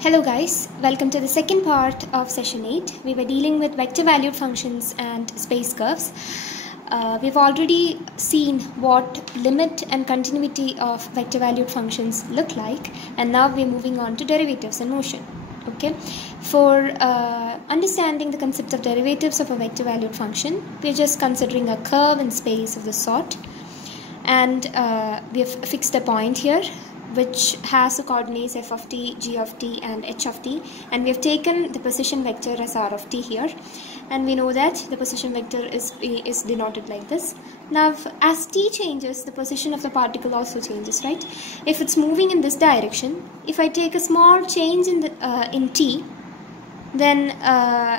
Hello guys, welcome to the second part of session 8. We were dealing with vector valued functions and space curves. We've already seen what limit and continuity of vector valued functions look like, and now we're moving on to derivatives and motion. Okay, for understanding the concept of derivatives of a vector valued function, we're just considering a curve in space of the sort, and we have fixed a point here which has the coordinates f of t, g of t and h of t, and we have taken the position vector as r of t here, and we know that the position vector is denoted like this. Now as t changes, the position of the particle also changes, right? If it's moving in this direction, if I take a small change in t, then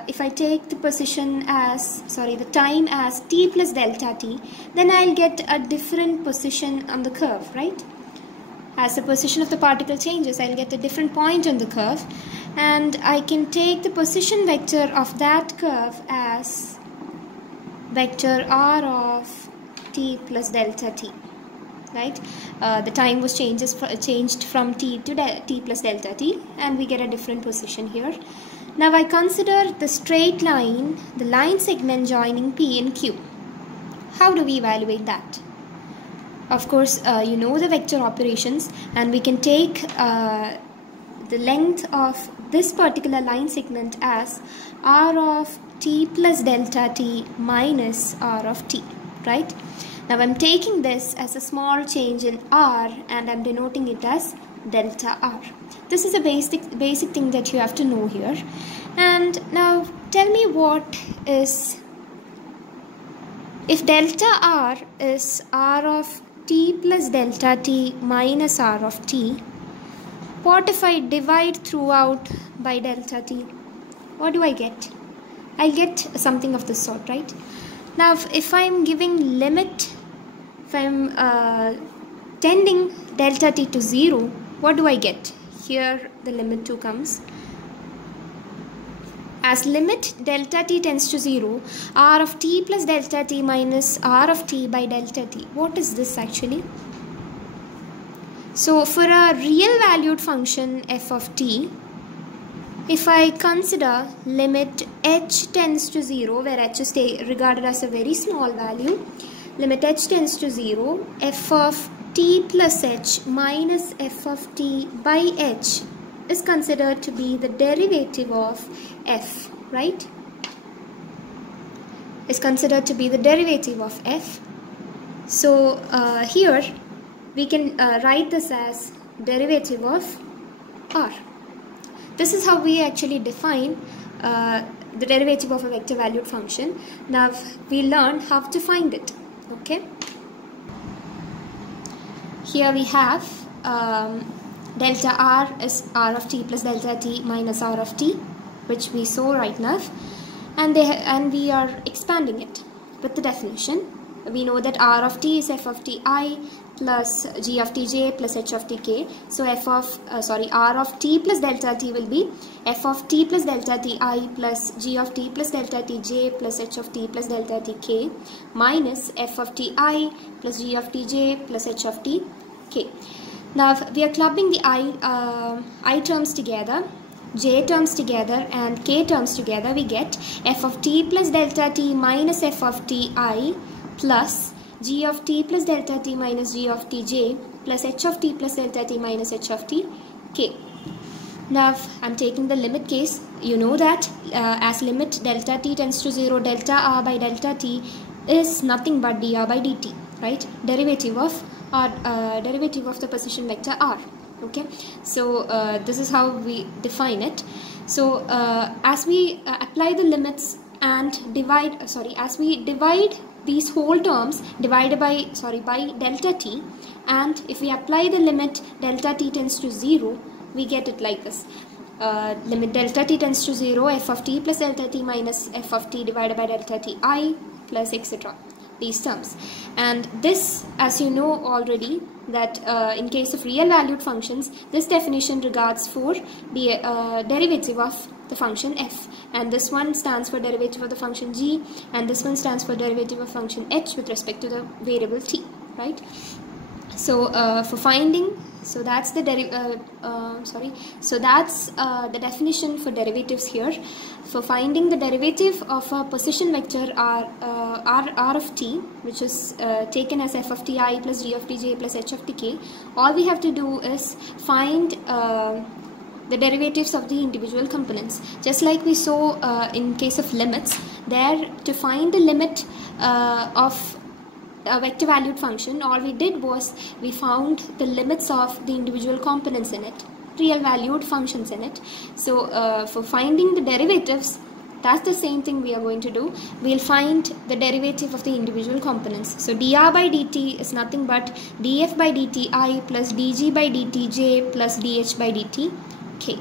if I take the position as the time as t plus delta t, then I'll get a different position on the curve, right? As the position of the particle changes, I'll get a different point on the curve, and I can take the position vector of that curve as vector r of t plus delta t, right? The time was changed from t to t plus delta t, and we get a different position here. Now I consider the straight line, the line segment joining P and Q. How do we evaluate that? Of course, you know the vector operations, and we can take the length of this particular line segment as r of t plus delta t minus r of t, right? Now I'm taking this as a small change in r, and I'm denoting it as delta r. This is a basic thing that you have to know here. And now tell me, what is, if delta r is r of t plus delta t minus r of t, what if I divide throughout by delta t? What do I get? I'll get something of this sort, right? Now if I'm giving limit, if I'm tending delta t to 0, what do I get? Here the limit 2 comes. As limit delta t tends to 0, r of t plus delta t minus r of t by delta t. What is this actually? So for a real valued function f of t, if I consider limit h tends to 0, where h is regarded as a very small value, limit h tends to 0, f of t plus h minus f of t by h is considered to be the derivative of f, right? Is considered to be the derivative of f. So here we can write this as derivative of r. This is how we actually define the derivative of a vector valued function. Now we learn how to find it. Okay. Here we have delta r is r of t plus delta t minus r of t, which we saw right now, and we are expanding it with the definition. We know that r of t is f of t I plus g of t j plus h of t k. So r of t plus delta t will be f of t plus delta t I plus g of t plus delta t j plus h of t plus delta t k minus f of t I plus g of t j plus h of t k. Now we are clubbing the I terms together, j terms together and k terms together. We get f of t plus delta t minus f of t I plus g of t plus delta t minus g of t j plus h of t plus delta t minus h of t k. Now I'm taking the limit case. You know that as limit delta t tends to 0, delta r by delta t is nothing but dr by dt, right? Derivative of the position vector r. Okay, so this is how we define it. So as we apply the limits and as we divide these whole terms divided by delta t, and if we apply the limit delta t tends to 0, we get it like this. Limit delta t tends to 0, f of t plus delta t minus f of t divided by delta t I plus etc. These terms. And this, as you know already, that in case of real valued functions, this definition regards for the derivative of the function f, and this one stands for derivative of the function g, and this one stands for derivative of function h with respect to the variable t, right? So for finding So that's the the definition for derivatives here. For finding the derivative of a position vector r of t, which is taken as f of ti plus g of tj plus h of tk, all we have to do is find the derivatives of the individual components. Just like we saw in case of limits, there to find the limit of a vector valued function, all we did was we found the limits of the individual components in it, real valued functions in it. So for finding the derivatives, that's the same thing we are going to do. We'll find the derivative of the individual components. So dr by dt is nothing but df by dt I plus dg by dt j plus dh by dt k.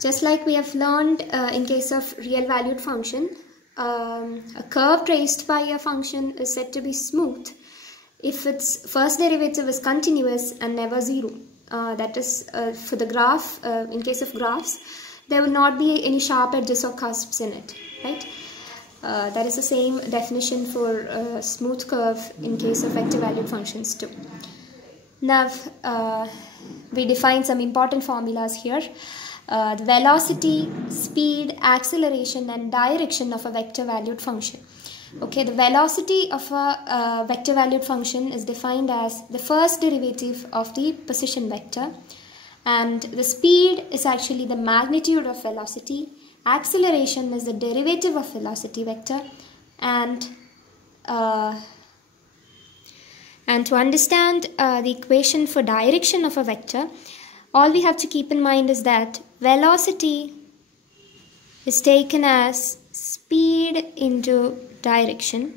Just like we have learned in case of real valued function, a curve traced by a function is said to be smooth if its first derivative is continuous and never zero. That is for the graph. In case of graphs, there will not be any sharp edges or cusps in it, right? That is the same definition for a smooth curve in case of vector valued functions too. Now we define some important formulas here. The velocity, speed, acceleration and direction of a vector valued function. Okay, the velocity of a vector valued function is defined as the first derivative of the position vector, and the speed is actually the magnitude of velocity, acceleration is the derivative of velocity vector, and to understand the equation for direction of a vector, all we have to keep in mind is that velocity is taken as speed into direction,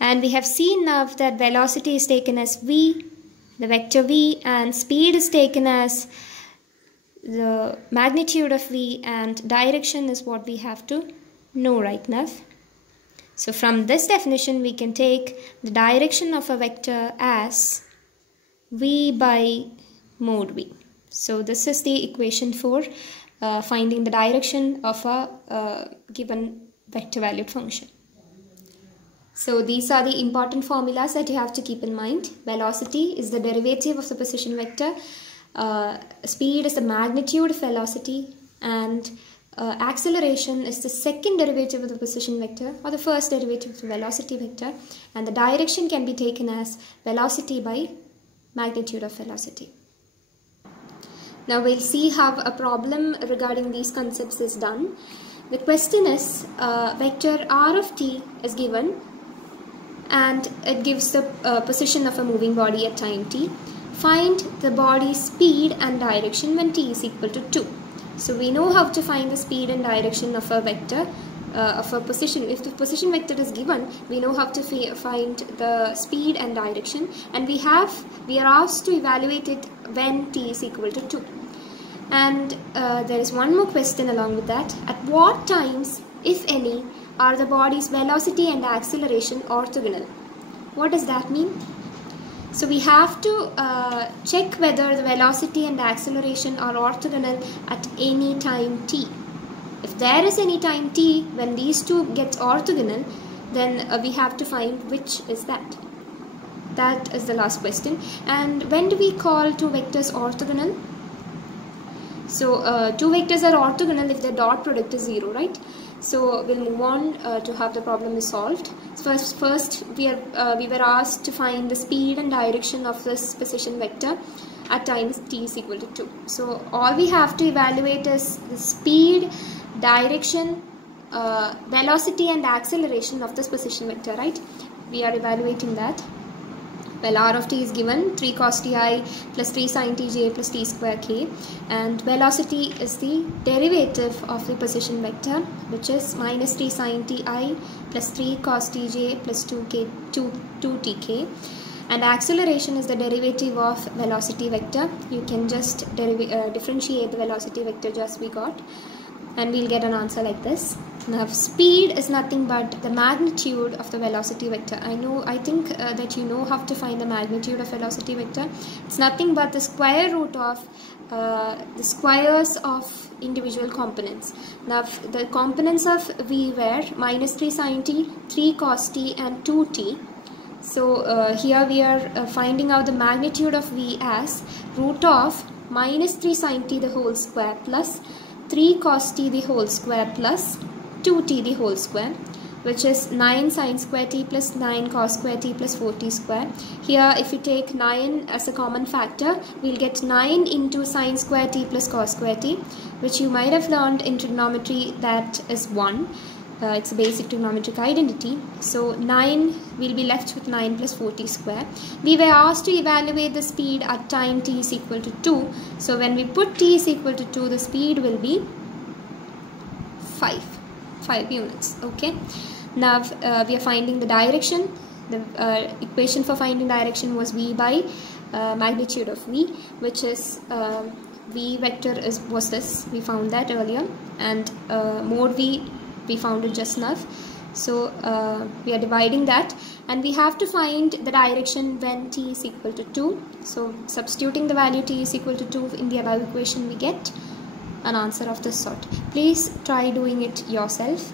and we have seen now that velocity is taken as v, the vector v, and speed is taken as the magnitude of v, and direction is what we have to know right now. So from this definition we can take the direction of a vector as v by mod v. So this is the equation for finding the direction of a given vector valued function. So these are the important formulas that you have to keep in mind. Velocity is the derivative of the position vector, speed is the magnitude of velocity, and acceleration is the second derivative of the position vector or the first derivative of the velocity vector, and the direction can be taken as velocity by magnitude of velocity. Now we'll see how a problem regarding these concepts is done. The question is, vector r of t is given and it gives the position of a moving body at time t. Find the body's speed and direction when t is equal to 2. So we know how to find the speed and direction of a vector, of a position. If the position vector is given, we know how to find the speed and direction, and we are asked to evaluate it when t is equal to 2. And there is one more question along with that. At what times, if any, are the body's velocity and acceleration orthogonal? What does that mean? So we have to check whether the velocity and acceleration are orthogonal at any time t. If there is any time t when these two get orthogonal, then we have to find which is that. That is the last question. And when do we call two vectors orthogonal? So two vectors are orthogonal if their dot product is 0, right? So we'll move on to how the problem is solved. So first we were asked to find the speed and direction of this position vector at times t is equal to 2. So all we have to evaluate is the speed, direction, velocity and acceleration of this position vector, right? We are evaluating that. Well, r of t is given 3 cos ti plus 3 sin tj plus t square k, and velocity is the derivative of the position vector, which is minus 3 sin ti plus 3 cos tj plus 2tk, and acceleration is the derivative of velocity vector. You can just differentiate the velocity vector just we got, and we'll get an answer like this. Now speed is nothing but the magnitude of the velocity vector. I think that you know how to find the magnitude of velocity vector. It's nothing but the square root of the squares of individual components. Now the components of v were minus 3 sin t, 3 cos t and 2t. So here we are finding out the magnitude of V as root of minus 3 sin t the whole square plus 3 cos t the whole square plus 2t the whole square, which is 9 sin square t plus 9 cos square t plus 4t square. Here if we take 9 as a common factor, we'll get 9 into sin square t plus cos square t, which you might have learned in trigonometry, that is 1. It's a basic trigonometric identity. So 9, we'll be left with 9 plus 4t square. We were asked to evaluate the speed at time t is equal to 2. So when we put t is equal to 2, the speed will be 5 units. Okay. Now we are finding the direction. The equation for finding direction was V by magnitude of V, which is V vector was this. We found that earlier, and mod V, we found it just now. So we are dividing that, and we have to find the direction when t is equal to 2. So substituting the value t is equal to 2 in the above equation, we get an answer of this sort. Please try doing it yourself.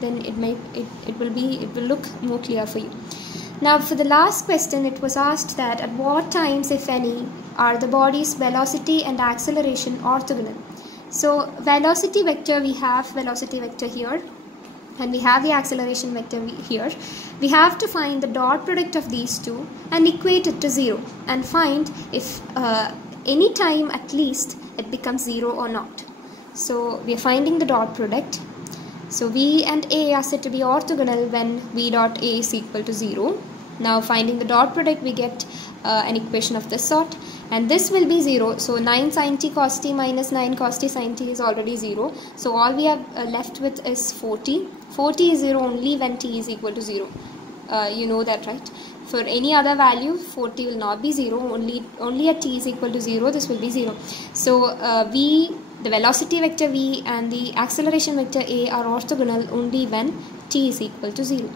Then it will look more clear for you. Now for the last question, it was asked that at what times, if any, are the body's velocity and acceleration orthogonal? So velocity vector, we have velocity vector here, and we have the acceleration vector here. We have to find the dot product of these two and equate it to 0, and find if any time at least it becomes 0 or not. So we are finding the dot product. So V and A are said to be orthogonal when V dot A is equal to 0. Now finding the dot product, we get an equation of this sort, and this will be 0. So 9 sin t cos t minus 9 cos t sin t is already 0. So all we are left with is 4t. 4t is 0 only when t is equal to 0. You know that, right? For any other value, 4t will not be 0. Only at t is equal to 0, this will be 0. So the velocity vector V and the acceleration vector A are orthogonal only when t is equal to 0.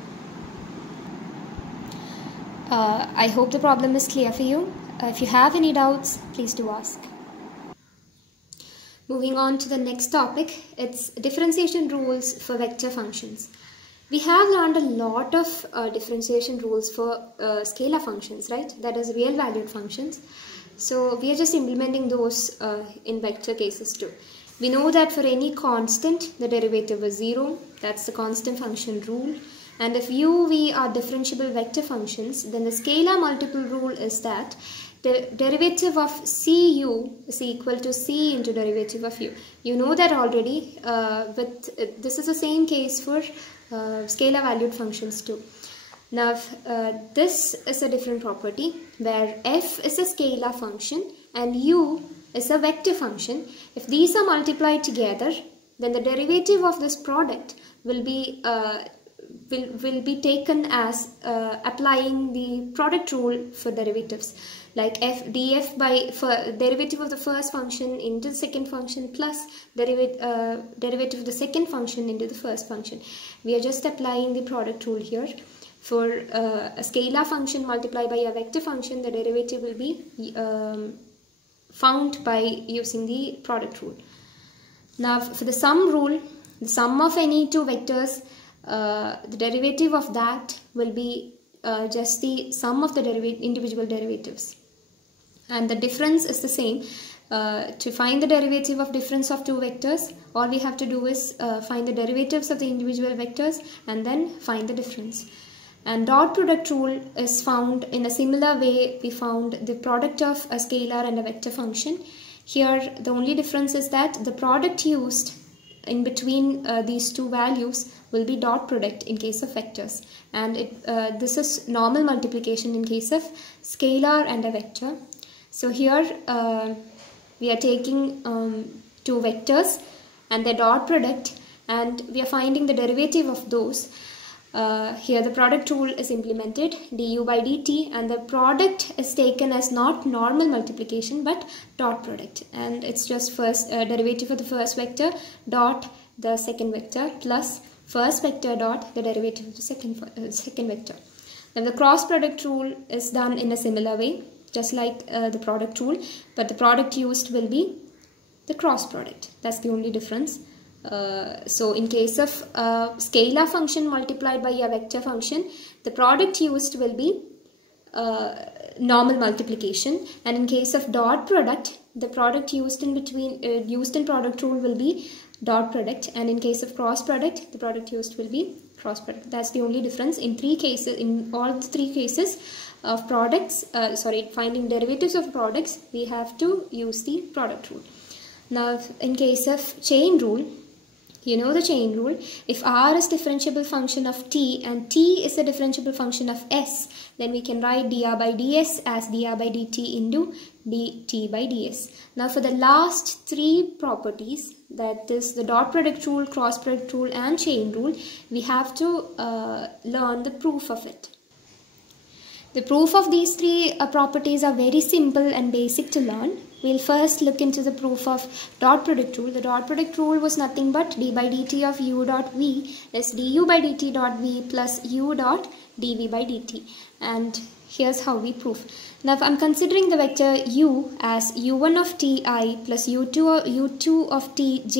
I hope the problem is clear for you. If you have any doubts, please do ask. Moving on to the next topic, it's differentiation rules for vector functions. We have learned a lot of differentiation rules for scalar functions, right? That is real valued functions. So we are just implementing those in vector cases too. We know that for any constant, the derivative is 0. That's the constant function rule. And if u, v are differentiable vector functions, then the scalar multiple rule is that the derivative of cu is equal to c into derivative of u. You know that already. This is the same case for scalar valued functions too. Now this is a different property where f is a scalar function and u is a vector function. If these are multiplied together, then the derivative of this product will be taken as applying the product rule for derivatives, like f df by derivative of the first function into the second function plus derivative of the second function into the first function. We are just applying the product rule here. For a scalar function multiplied by a vector function, the derivative will be found by using the product rule. Now for the sum rule, the sum of any two vectors, the derivative of that will be just the sum of the individual derivatives, and the difference is the same. To find the derivative of difference of two vectors, all we have to do is find the derivatives of the individual vectors and then find the difference. And dot product rule is found in a similar way we found the product of a scalar and a vector function. Here the only difference is that the product used in between these two values will be dot product in case of vectors, and this is normal multiplication in case of scalar and a vector. So here we are taking two vectors and their dot product, and we are finding the derivative of those. Here the product rule is implemented, du by dt, and the product is taken as not normal multiplication but dot product, and it's just first derivative of the first vector dot the second vector plus first vector dot the derivative of the second vector. Then the cross product rule is done in a similar way, just like the product rule, but the product used will be the cross product. That's the only difference. So in case of scalar function multiplied by a vector function, the product used will be normal multiplication, and in case of dot product, the product used in between used in product rule will be dot product, and in case of cross product, the product used will be cross product. That's the only difference in three cases. In all the three cases of products, finding derivatives of products, we have to use the product rule. Now in case of chain rule, you know the chain rule. If R is differentiable function of t and t is a differentiable function of s, then we can write dr by ds as dr by dt into dt by ds. Now for the last three properties, that is the dot product rule, cross product rule and chain rule, we have to learn the proof of it. The proof of these three properties are very simple and basic to learn. We'll first look into the proof of dot product rule. The dot product rule was nothing but d by dt of u dot v is du by dt dot v plus u dot dv by dt. And here's how we prove. Now if I'm considering the vector u as u1 of ti plus u2 of tj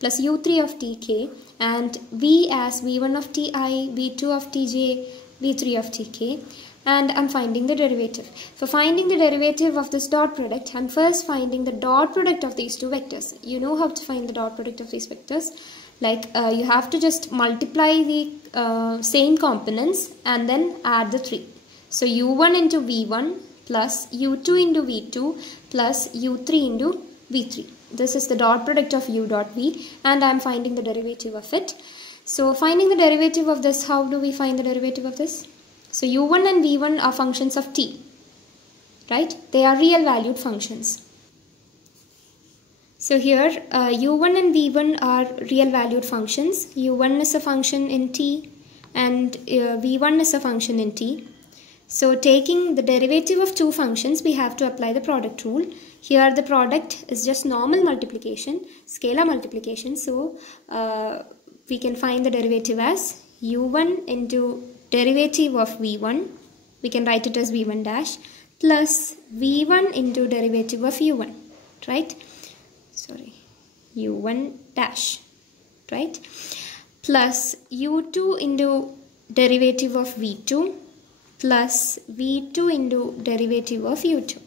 plus u3 of tk, and v as v1 of ti, v2 of tj, v3 of tk, and I'm finding the derivative. For finding the derivative of this dot product, I'm first finding the dot product of these two vectors. You know how to find the dot product of these vectors. Like you have to just multiply the same components and then add the 3. So u1 into v1 plus u2 into v2 plus u3 into v3. This is the dot product of u dot v, and I'm finding the derivative of it. So finding the derivative of this, how do we find the derivative of this? So u1 and v1 are functions of t, right? They are real valued functions. So here u1 and v1 are real valued functions. u1 is a function in t and v1 is a function in t. So taking the derivative of two functions, we have to apply the product rule. Here the product is just normal multiplication, scalar multiplication. So we can find the derivative as u1 into derivative of v1, we can write it as v1 dash, plus v1 into derivative of u1, right? Sorry, u1 dash, right? Plus u2 into derivative of v2, plus v2 into derivative of u2.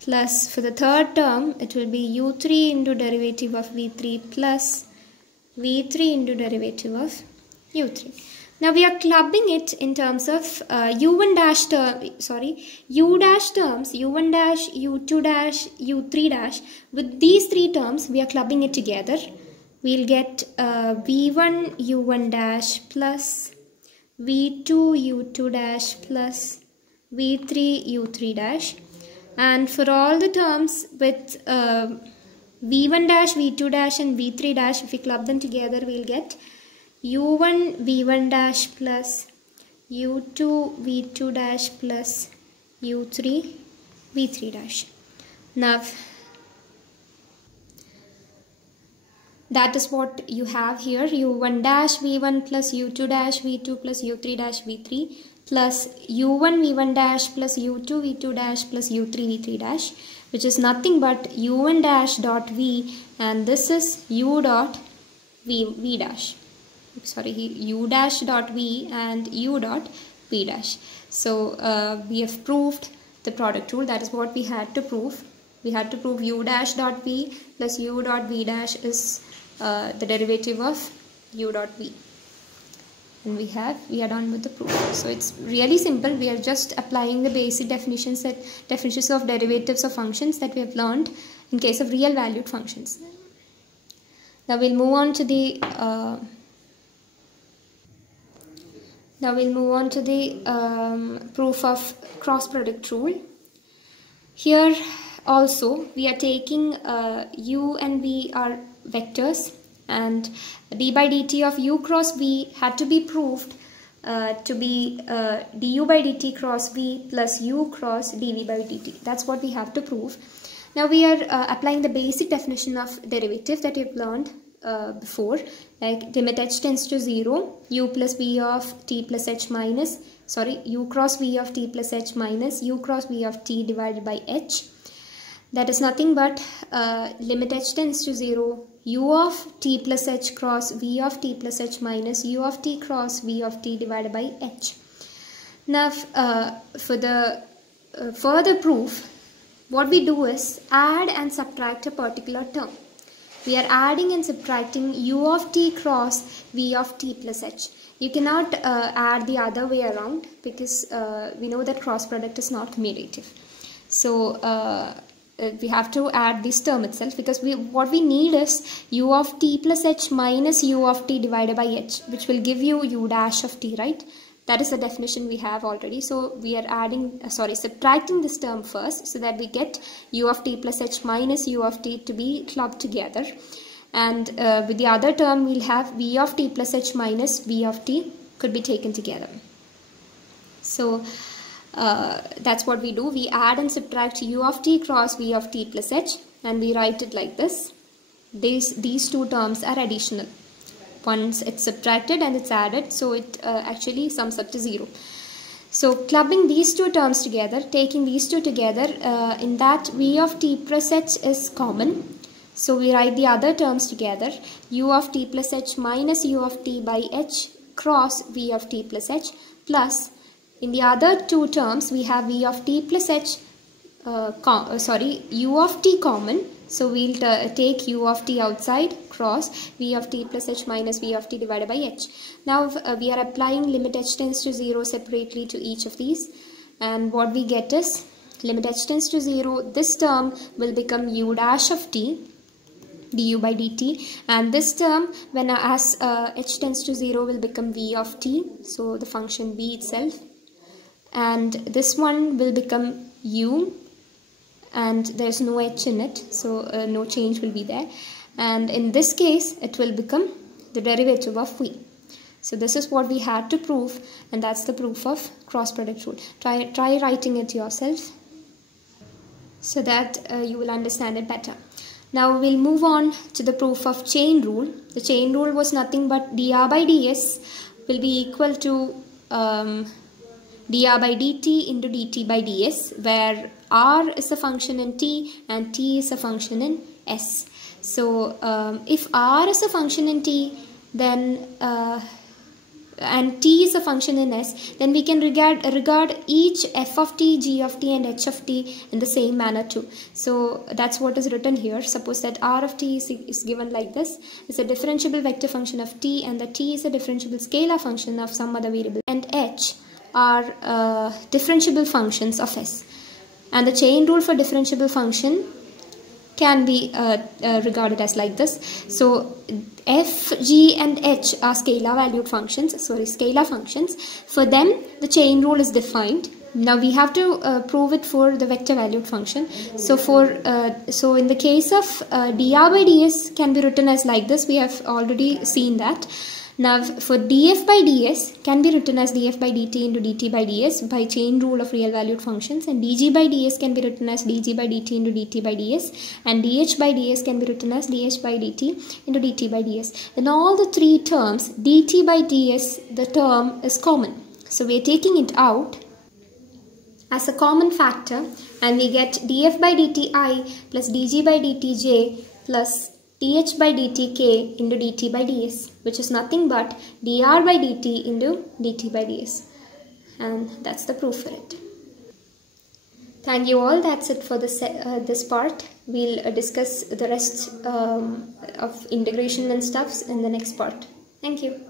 Plus for the third term, it will be u3 into derivative of v3 plus v3 into derivative of u3. Now we are clubbing it in terms of u1 dash u dash terms, u1 dash, u2 dash, u3 dash. With these three terms, we are clubbing it together. We'll get v1 u1 dash plus v2 u2 dash plus v3 u3 dash. And for all the terms with v1 dash, v2 dash and v3 dash, if we club them together, we'll get u1 v1 dash plus u2 v2 dash plus u3 v3 dash. Now that is what you have here, u1 dash v1 plus u2 dash v2 plus u3 dash v3 plus u1 v1 dash plus u2 v2 dash plus u3 v3 dash, which is nothing but u1 dash dot v, and this is u dot v dash. Sorry, u dash dot v and u dot v dash. So we have proved the product rule. That is what we had to prove. We had to prove u dash dot v plus u dot v dash is the derivative of u dot v. And we are done with the proof. So it's really simple. We are just applying the basic definitions of derivatives of functions that we have learned in case of real valued functions. Now we'll move on to the proof of cross product rule. Here also we are taking u and v are vectors, and d by dt of u cross v had to be proved to be du by dt cross v plus u cross dv by dt. That's what we have to prove. Now we are applying the basic definition of derivative that you've learned before, like limit h tends to 0, u plus v of t plus h minus, u cross v of t plus h minus u cross v of t divided by h. That is nothing but limit h tends to 0, u of t plus h cross v of t plus h minus u of t cross v of t divided by h. Now for the further proof, what we do is add and subtract a particular term. We are adding and subtracting u of t cross v of t plus h. You cannot add the other way around because we know that cross product is not commutative. So we have to add this term itself, because what we need is u of t plus h minus u of t divided by h, which will give you u dash of t, right? That is the definition we have already. So we are subtracting this term first so that we get u of t plus h minus u of t to be clubbed together. And with the other term, we'll have v of t plus h minus v of t could be taken together. So that's what we do. We add and subtract u of t cross v of t plus h, and we write it like this. These two terms are additional. Once it's subtracted and it's added, so it actually sums up to 0. So clubbing these two terms together, taking these two together, in that v of t plus h is common. So we write the other terms together, u of t plus h minus u of t by h cross v of t plus h, plus in the other two terms we have v of t plus h, u of t common. So we'll take u of t outside cross v of t plus h minus v of t divided by h. Now we are applying limit h tends to 0 separately to each of these, and what we get is limit h tends to 0, this term will become u dash of t du by dt, and this term when as h tends to 0 will become v of t, so the function v itself, and this one will become u, and there's no h in it, so no change will be there, and in this case it will become the derivative of v. So this is what we had to prove, and that's the proof of cross product rule. Try writing it yourself so that you will understand it better. Now we'll move on to the proof of chain rule. The chain rule was nothing but dr by ds will be equal to dr by dt into dt by ds, where r is a function in t and t is a function in s. So if r is a function in t, then and t is a function in s, then we can regard each f of t, g of t and h of t in the same manner too. So that's what is written here. Suppose that r of t is given like this. It's a differentiable vector function of t, and the t is a differentiable scalar function of some other variable, and h are differentiable functions of s. And the chain rule for differentiable function can be regarded as like this. So f, g and h are scalar functions. For them the chain rule is defined. Now we have to prove it for the vector valued function. So so in the case of dr by ds can be written as like this. We have already seen that. Now for df by ds can be written as df by dt into dt by ds by chain rule of real valued functions, and dg by ds can be written as dg by dt into dt by ds, and dh by ds can be written as dh by dt into dt by ds. In all the three terms, dt by ds, the term is common. So we are taking it out as a common factor, and we get df by dt I plus dg by dt j plus dh by dt k into dt by ds, which is nothing but dr by dt into dt by ds, and that's the proof for it. Thank you all. That's it for this part. We'll discuss the rest of integration and stuffs in the next part. Thank you.